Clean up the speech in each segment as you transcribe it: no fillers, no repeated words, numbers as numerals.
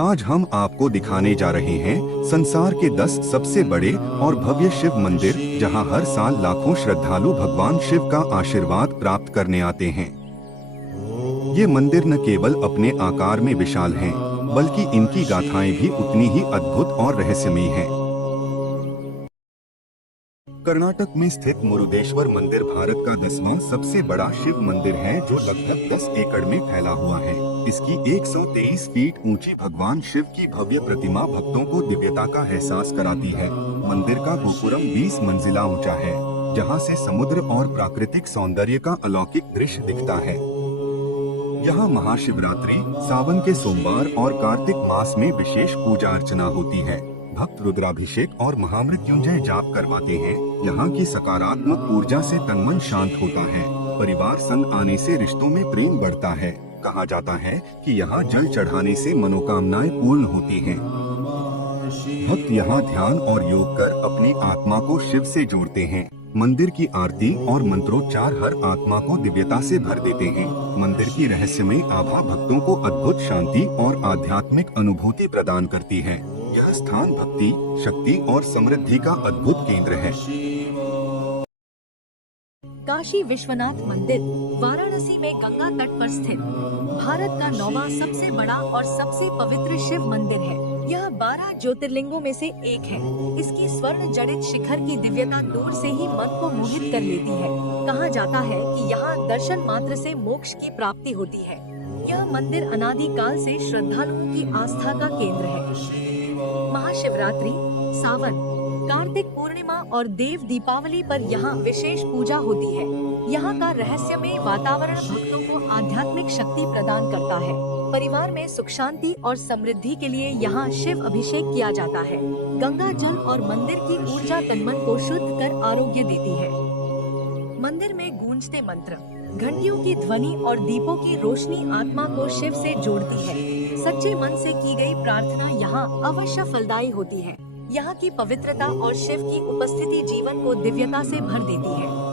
आज हम आपको दिखाने जा रहे हैं संसार के 10 सबसे बड़े और भव्य शिव मंदिर, जहां हर साल लाखों श्रद्धालु भगवान शिव का आशीर्वाद प्राप्त करने आते हैं। ये मंदिर न केवल अपने आकार में विशाल हैं, बल्कि इनकी गाथाएं भी उतनी ही अद्भुत और रहस्यमयी हैं। कर्नाटक में स्थित मुरुदेश्वर मंदिर भारत का 10वां सबसे बड़ा शिव मंदिर है, जो लगभग 10 एकड़ में फैला हुआ है। इसकी 123 फीट ऊंची भगवान शिव की भव्य प्रतिमा भक्तों को दिव्यता का एहसास कराती है। मंदिर का गोपुरम 20 मंजिला ऊंचा है, जहां से समुद्र और प्राकृतिक सौंदर्य का अलौकिक दृश्य दिखता है। यहाँ महाशिवरात्रि, सावन के सोमवार और कार्तिक मास में विशेष पूजा अर्चना होती है। भक्त रुद्राभिषेक और महामृत्युंजय जाप करवाते हैं। यहाँ की सकारात्मक ऊर्जा से तन मन शांत होता है। परिवार संग आने से रिश्तों में प्रेम बढ़ता है। कहा जाता है कि यहाँ जल चढ़ाने से मनोकामनाएं पूर्ण होती हैं। भक्त यहाँ ध्यान और योग कर अपनी आत्मा को शिव से जोड़ते हैं। मंदिर की आरती और मंत्रोच्चार हर आत्मा को दिव्यता से भर देते हैं। मंदिर की रहस्यमयी आभा भक्तों को अद्भुत शांति और आध्यात्मिक अनुभूति प्रदान करती है। यह स्थान भक्ति, शक्ति और समृद्धि का अद्भुत केंद्र है। काशी विश्वनाथ मंदिर वाराणसी में गंगा तट पर स्थित भारत का 9वां सबसे बड़ा और सबसे पवित्र शिव मंदिर है। यह 12 ज्योतिर्लिंगों में से एक है। इसकी स्वर्ण जड़ित शिखर की दिव्यता दूर से ही मन को मोहित कर लेती है। कहा जाता है कि यहाँ दर्शन मात्र से मोक्ष की प्राप्ति होती है। यह मंदिर अनादि काल से श्रद्धालुओं की आस्था का केंद्र है। महाशिवरात्रि, सावन, कार्तिक पूर्णिमा और देव दीपावली पर यहाँ विशेष पूजा होती है। यहाँ का रहस्यमय वातावरण भक्तों को आध्यात्मिक शक्ति प्रदान करता है। परिवार में सुख शांति और समृद्धि के लिए यहाँ शिव अभिषेक किया जाता है। गंगा जल और मंदिर की ऊर्जा तन मन को शुद्ध कर आरोग्य देती है। मंदिर में गूंजते मंत्र, घंटियों की ध्वनि और दीपों की रोशनी आत्मा को शिव से जोड़ती है। सच्चे मन से की गई प्रार्थना यहाँ अवश्य फलदायी होती है। यहाँ की पवित्रता और शिव की उपस्थिति जीवन को दिव्यता से भर देती है।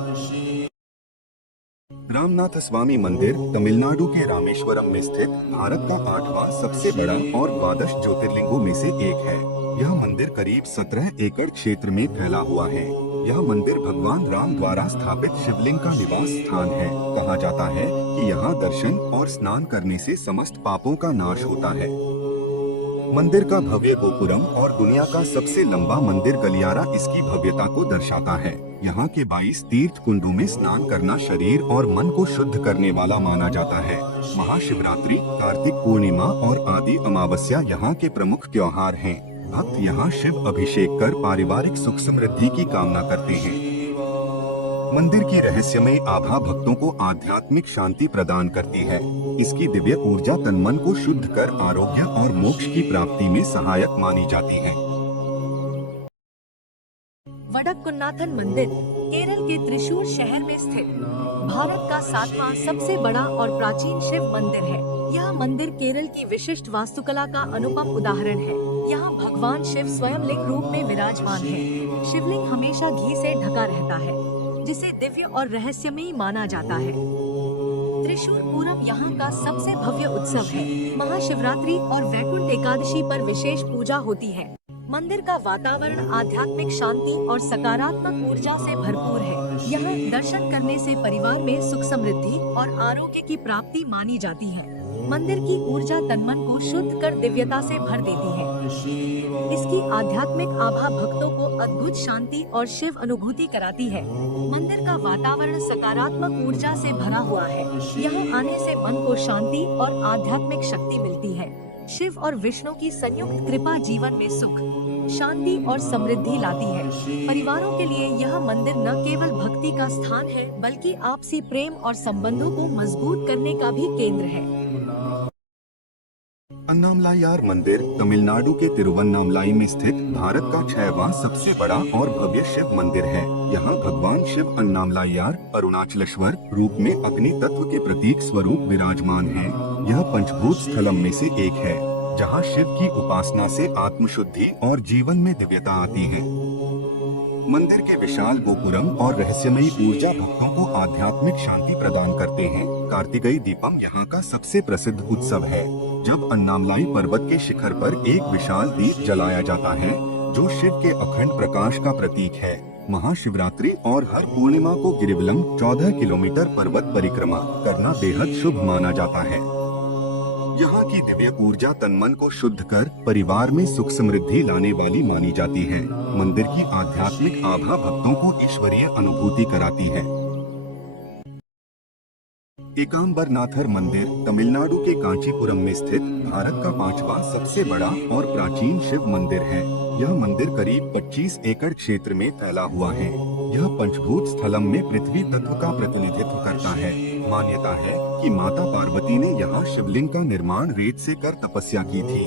रामनाथ स्वामी मंदिर तमिलनाडु के रामेश्वरम में स्थित भारत का 8वां सबसे बड़ा और द्वादश ज्योतिर्लिंगों में से एक है। यह मंदिर करीब 17 एकड़ क्षेत्र में फैला हुआ है। यह मंदिर भगवान राम द्वारा स्थापित शिवलिंग का निवास स्थान है। कहा जाता है कि यहाँ दर्शन और स्नान करने से समस्त पापों का नाश होता है। मंदिर का भव्य गोपुरम और दुनिया का सबसे लंबा मंदिर गलियारा इसकी भव्यता को दर्शाता है। यहाँ के 22 तीर्थ कुंडों में स्नान करना शरीर और मन को शुद्ध करने वाला माना जाता है। महाशिवरात्रि, कार्तिक पूर्णिमा और आदि अमावस्या यहाँ के प्रमुख त्योहार हैं। भक्त यहाँ शिव अभिषेक कर पारिवारिक सुख समृद्धि की कामना करते हैं। मंदिर की रहस्यमय आभा भक्तों को आध्यात्मिक शांति प्रदान करती है। इसकी दिव्य ऊर्जा तन मन को शुद्ध कर आरोग्य और मोक्ष की प्राप्ति में सहायक मानी जाती है। वडक्कुन्नाथन मंदिर केरल के त्रिशूर शहर में स्थित भारत का 7वां सबसे बड़ा और प्राचीन शिव मंदिर है। यह मंदिर केरल की विशिष्ट वास्तुकला का अनुपम उदाहरण है। यहाँ भगवान शिव स्वयं लिंग रूप में विराजमान है। शिवलिंग हमेशा घी से ढका रहता है, जिसे दिव्य और रहस्यमयी माना जाता है। त्रिशूर पूरम यहाँ का सबसे भव्य उत्सव है। महाशिवरात्रि और वैकुंठ एकादशी पर विशेष पूजा होती है। मंदिर का वातावरण आध्यात्मिक शांति और सकारात्मक ऊर्जा से भरपूर है। यहाँ दर्शन करने से परिवार में सुख समृद्धि और आरोग्य की प्राप्ति मानी जाती है। मंदिर की ऊर्जा तन मन को शुद्ध कर दिव्यता से भर देती है। इसकी आध्यात्मिक आभा भक्तों को अद्भुत शांति और शिव अनुभूति कराती है। मंदिर का वातावरण सकारात्मक ऊर्जा से भरा हुआ है। यहाँ आने से मन को शांति और आध्यात्मिक शक्ति मिलती है। शिव और विष्णु की संयुक्त कृपा जीवन में सुख, शांति और समृद्धि लाती है। परिवारों के लिए यह मंदिर न केवल भक्ति का स्थान है, बल्कि आपसी प्रेम और संबंधों को मजबूत करने का भी केंद्र है। अन्नामलायार मंदिर तमिलनाडु के तिरुवन्नामलाई में स्थित भारत का 6वां सबसे बड़ा और भव्य शिव मंदिर है। यहाँ भगवान शिव अन्नामलायार अरुणाचलेश्वर रूप में अग्नि तत्व के प्रतीक स्वरूप विराजमान है। यह पंचभूत स्थलम में से एक है, जहाँ शिव की उपासना से आत्मशुद्धि और जीवन में दिव्यता आती है। मंदिर के विशाल गोपुरम और रहस्यमयी ऊर्जा भक्तों को आध्यात्मिक शांति प्रदान करते हैं। कार्तिकेय दीपम यहाँ का सबसे प्रसिद्ध उत्सव है। जब अन्नामलाई पर्वत के शिखर पर एक विशाल दीप जलाया जाता है जो शिव के अखंड प्रकाश का प्रतीक है। महाशिवरात्रि और हर पूर्णिमा को गिरिवलम 14 किलोमीटर पर्वत परिक्रमा करना बेहद शुभ माना जाता है। यहाँ की दिव्य ऊर्जा तन मन को शुद्ध कर परिवार में सुख समृद्धि लाने वाली मानी जाती है। मंदिर की आध्यात्मिक आभा भक्तों को ईश्वरीय अनुभूति कराती है। एकांबरनाथर मंदिर तमिलनाडु के कांचीपुरम में स्थित भारत का 5वां सबसे बड़ा और प्राचीन शिव मंदिर है। यह मंदिर करीब 25 एकड़ क्षेत्र में फैला हुआ है। यह पंचभूत स्थलम में पृथ्वी तत्व का प्रतिनिधित्व करता है। मान्यता है कि माता पार्वती ने यहाँ शिवलिंग का निर्माण रेत से कर तपस्या की थी।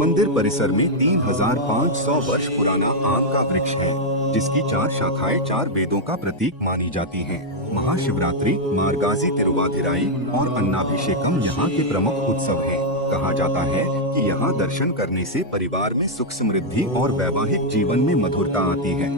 मंदिर परिसर में 3500 वर्ष पुराना आम का वृक्ष है, जिसकी 4 शाखाएं 4 वेदों का प्रतीक मानी जाती हैं। महाशिवरात्रि, मार्गाजी तिरुवाधिराई और अन्नाभिषेकम यहाँ के प्रमुख उत्सव हैं। कहा जाता है कि यहाँ दर्शन करने से परिवार में सुख समृद्धि और वैवाहिक जीवन में मधुरता आती है।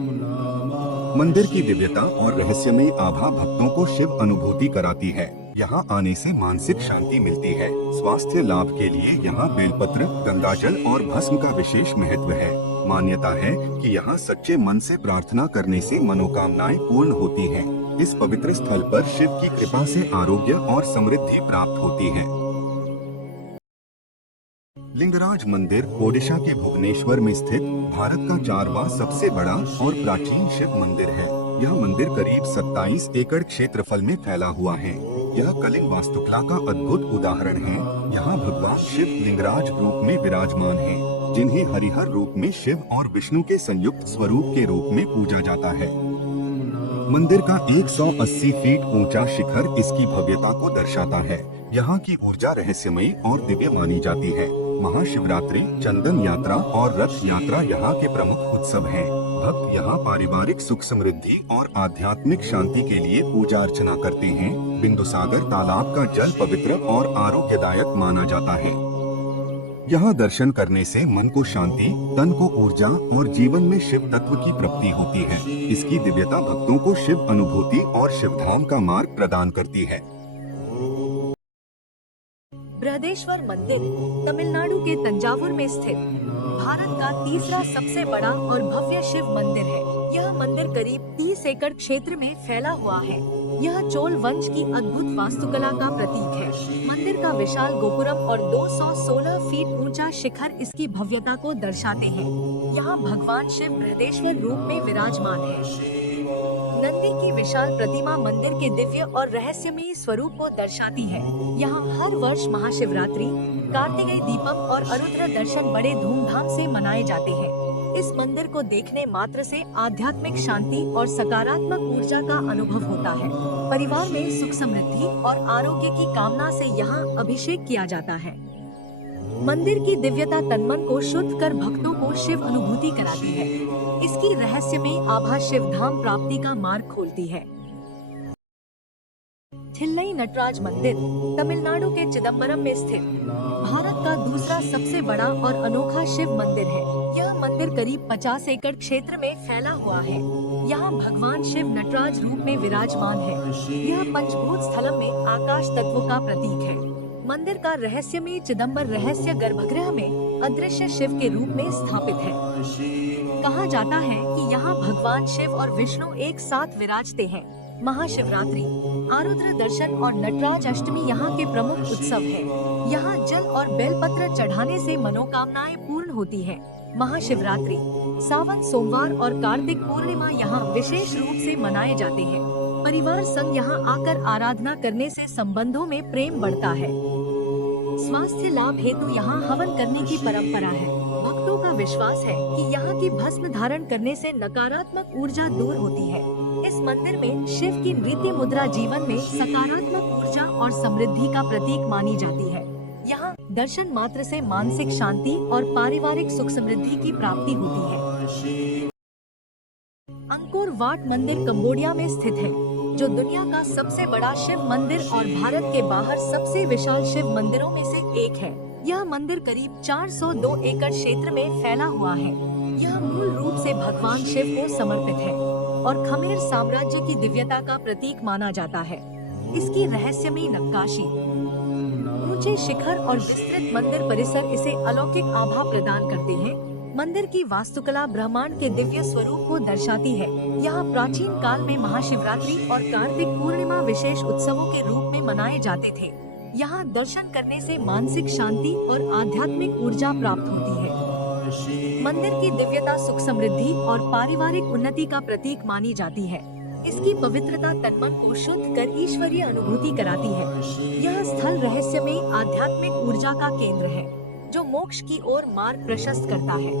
मंदिर की दिव्यता और रहस्यमयी आभा भक्तों को शिव अनुभूति कराती है। यहाँ आने से मानसिक शांति मिलती है। स्वास्थ्य लाभ के लिए यहाँ बेलपत्र, गंगाजल और भस्म का विशेष महत्व है। मान्यता है कि यहाँ सच्चे मन से प्रार्थना करने से मनोकामनाएं पूर्ण होती हैं। इस पवित्र स्थल पर शिव की कृपा से आरोग्य और समृद्धि प्राप्त होती है। लिंगराज मंदिर ओडिशा के भुवनेश्वर में स्थित भारत का 4वां सबसे बड़ा और प्राचीन शिव मंदिर है। यह मंदिर करीब 27 एकड़ क्षेत्रफल में फैला हुआ है। यह कलिंग वास्तुकला का अद्भुत उदाहरण है। यहाँ भगवान शिव लिंगराज रूप में विराजमान हैं, जिन्हें हरिहर रूप में शिव और विष्णु के संयुक्त स्वरूप के रूप में पूजा जाता है। मंदिर का 180 फीट ऊंचा शिखर इसकी भव्यता को दर्शाता है। यहाँ की ऊर्जा रहस्यमयी और दिव्य मानी जाती है। महाशिवरात्रि, चंदन यात्रा और रथ यात्रा यहाँ के प्रमुख उत्सव हैं। भक्त यहाँ पारिवारिक सुख समृद्धि और आध्यात्मिक शांति के लिए पूजा अर्चना करते हैं। बिंदुसागर तालाब का जल पवित्र और आरोग्यदायक माना जाता है। यहाँ दर्शन करने से मन को शांति, तन को ऊर्जा और जीवन में शिव तत्व की प्राप्ति होती है। इसकी दिव्यता भक्तों को शिव अनुभूति और शिवधाम का मार्ग प्रदान करती है। बृहदेश्वर मंदिर तमिलनाडु के तंजावुर में स्थित भारत का तीसरा सबसे बड़ा और भव्य शिव मंदिर है। यह मंदिर करीब 30 एकड़ क्षेत्र में फैला हुआ है। यह चोल वंश की अद्भुत वास्तुकला का प्रतीक है। मंदिर का विशाल गोपुरम और 216 फीट ऊंचा शिखर इसकी भव्यता को दर्शाते हैं। यहाँ भगवान शिव बृहदेश्वर रूप में विराजमान है। नंदी की विशाल प्रतिमा मंदिर के दिव्य और रहस्यमयी स्वरूप को दर्शाती है। यहाँ हर वर्ष महाशिवरात्रि, कार्तिकेय दीपम और अरुद्र दर्शन बड़े धूमधाम से मनाए जाते हैं। इस मंदिर को देखने मात्र से आध्यात्मिक शांति और सकारात्मक ऊर्जा का अनुभव होता है। परिवार में सुख समृद्धि और आरोग्य की कामना से यहाँ अभिषेक किया जाता है। मंदिर की दिव्यता तनमन को शुद्ध कर भक्तों को शिव अनुभूति कराती है। इसकी रहस्यमयी आभा शिवधाम प्राप्ति का मार्ग खोलती है। थिल्लई नटराज मंदिर तमिलनाडु के चिदम्बरम में स्थित भारत का दूसरा सबसे बड़ा और अनोखा शिव मंदिर है। यह मंदिर करीब 50 एकड़ क्षेत्र में फैला हुआ है। यहाँ भगवान शिव नटराज रूप में विराजमान है। यह पंचभूत स्थलम में आकाश तत्व का प्रतीक है। मंदिर का रहस्यमयी चिदम्बर रहस्य गर्भगृह में अदृश्य शिव के रूप में स्थापित है। कहा जाता है कि यहाँ भगवान शिव और विष्णु एक साथ विराजते हैं। महाशिवरात्रि, आरुद्र दर्शन और नटराज अष्टमी यहाँ के प्रमुख उत्सव हैं। यहाँ जल और बेलपत्र चढ़ाने से मनोकामनाएं पूर्ण होती है। महाशिवरात्रि, सावन सोमवार और कार्तिक पूर्णिमा यहाँ विशेष रूप से मनाए जाते हैं। परिवार संग यहाँ आकर आराधना करने से संबंधों में प्रेम बढ़ता है। स्वास्थ्य लाभ हेतु यहाँ हवन करने की परंपरा है। भक्तों का विश्वास है कि यहाँ की भस्म धारण करने से नकारात्मक ऊर्जा दूर होती है। इस मंदिर में शिव की नृत्य मुद्रा जीवन में सकारात्मक ऊर्जा और समृद्धि का प्रतीक मानी जाती है। यहाँ दर्शन मात्र से मानसिक शांति और पारिवारिक सुख समृद्धि की प्राप्ति होती है। अंकोर वाट मंदिर कंबोडिया में स्थित है, जो दुनिया का सबसे बड़ा शिव मंदिर और भारत के बाहर सबसे विशाल शिव मंदिरों में से एक है। यह मंदिर करीब 402 एकड़ क्षेत्र में फैला हुआ है। यह मूल रूप से भगवान शिव को समर्पित है और खमेर साम्राज्य की दिव्यता का प्रतीक माना जाता है। इसकी रहस्यमयी नक्काशी, ऊंचे शिखर और विस्तृत मंदिर परिसर इसे अलौकिक आभा प्रदान करते हैं। मंदिर की वास्तुकला ब्रह्मांड के दिव्य स्वरूप को दर्शाती है। यहाँ प्राचीन काल में महाशिवरात्रि और कार्तिक पूर्णिमा विशेष उत्सवों के रूप में मनाए जाते थे। यहाँ दर्शन करने से मानसिक शांति और आध्यात्मिक ऊर्जा प्राप्त होती है। मंदिर की दिव्यता सुख समृद्धि और पारिवारिक उन्नति का प्रतीक मानी जाती है। इसकी पवित्रता तन-मन को शुद्ध कर ईश्वरीय अनुभूति कराती है। यह स्थल रहस्य में आध्यात्मिक ऊर्जा का केंद्र है, जो मोक्ष की ओर मार्ग प्रशस्त करता है।